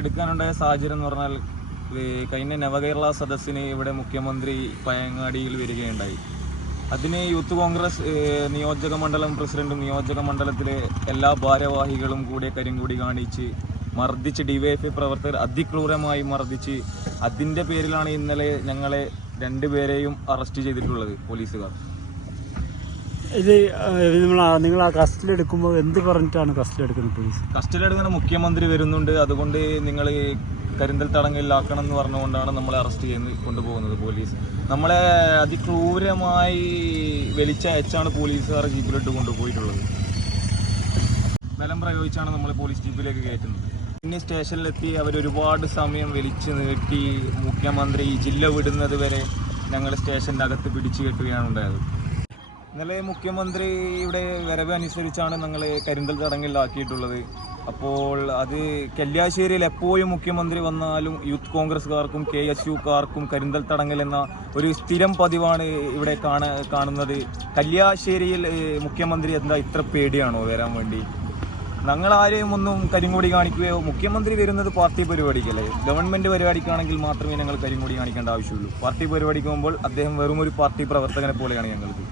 എടുക്കാനുണ്ടായ സാഹചര്യം എന്ന് പറഞ്ഞാൽ കഴിഞ്ഞ നവകേരള സദസ്സിന് ഇവിടെ മുഖ്യമന്ത്രി പയങ്ങാടിയിൽ വരികയുണ്ടായി. അതിന് യൂത്ത് കോൺഗ്രസ് നിയോജക മണ്ഡലം പ്രസിഡന്റും നിയോജക മണ്ഡലത്തിലെ എല്ലാ ഭാരവാഹികളും കൂടെ കരിങ്കൂടി കാണിച്ച് മർദ്ദിച്ച് ഡിവൈഎഫ്ഐ പ്രവർത്തകർ അതിക്രൂരമായി മർദ്ദിച്ച് അതിന്റെ പേരിലാണ് ഇന്നലെ ഞങ്ങളെ രണ്ടുപേരെയും അറസ്റ്റ് ചെയ്തിട്ടുള്ളത് പോലീസുകാർ. ഇത് നമ്മൾ നിങ്ങൾ ആ കസ്റ്റഡി എടുക്കുമ്പോൾ എന്ത് പറഞ്ഞിട്ടാണ് കസ്റ്റഡി എടുക്കുന്നത് പോലീസ് കസ്റ്റഡി എടുക്കുന്ന മുഖ്യമന്ത്രി വരുന്നുണ്ട്. അതുകൊണ്ട് നിങ്ങൾ കരിന്തൽ തടങ്കലിലാക്കണം എന്ന് പറഞ്ഞുകൊണ്ടാണ് നമ്മളെ അറസ്റ്റ് ചെയ്ത് കൊണ്ടുപോകുന്നത് പോലീസ് നമ്മളെ അതിക്രൂരമായി വലിച്ചയച്ചാണ് പോലീസുകാർ ജീപ്പിലിട്ട് കൊണ്ടുപോയിട്ടുള്ളത്. ബലം പ്രയോഗിച്ചാണ് നമ്മൾ പോലീസ് ജീപ്പിലേക്ക് കയറ്റുന്നത്. പിന്നെ സ്റ്റേഷനിലെത്തി അവർ ഒരുപാട് സമയം വലിച്ചു നീട്ടി മുഖ്യമന്ത്രി ജില്ല വിടുന്നത് വരെ ഞങ്ങൾ സ്റ്റേഷന്റെ അകത്ത് പിടിച്ചു കെട്ടുകയാണ് ഉണ്ടായത്. ഇന്നലെ മുഖ്യമന്ത്രിയുടെ വരവ് അനുസരിച്ചാണ് ഞങ്ങൾ കരിന്തൽ തടങ്കലിലാക്കിയിട്ടുള്ളത് അപ്പോൾ അത് കല്യാശ്ശേരിയിൽ എപ്പോഴും മുഖ്യമന്ത്രി വന്നാലും യൂത്ത് കോൺഗ്രസ്സുകാർക്കും കെ എസ് യുക്കാർക്കും കരിന്തൽ തടങ്കൽ എന്ന ഒരു സ്ഥിരം പതിവാണ് ഇവിടെ കാണ കാണുന്നത്. കല്യാശ്ശേരിയിൽ മുഖ്യമന്ത്രി എന്താ ഇത്ര പേടിയാണോ വരാൻ വേണ്ടി? ഞങ്ങൾ ആരെയും ഒന്നും കരിങ്കൊടി കാണിക്കുകയോ മുഖ്യമന്ത്രി വരുന്നത് പാർട്ടി പരിപാടിക്കല്ലേ? ഗവൺമെന്റ് പരിപാടിക്കാണെങ്കിൽ മാത്രമേ ഞങ്ങൾ കരിങ്കൊടി കാണിക്കേണ്ട ആവശ്യമുള്ളൂ. പാർട്ടി പരിപാടിക്ക് പോകുമ്പോൾ അദ്ദേഹം വെറും ഒരു പാർട്ടി പ്രവർത്തകനെ പോലെയാണ് ഞങ്ങൾക്ക്.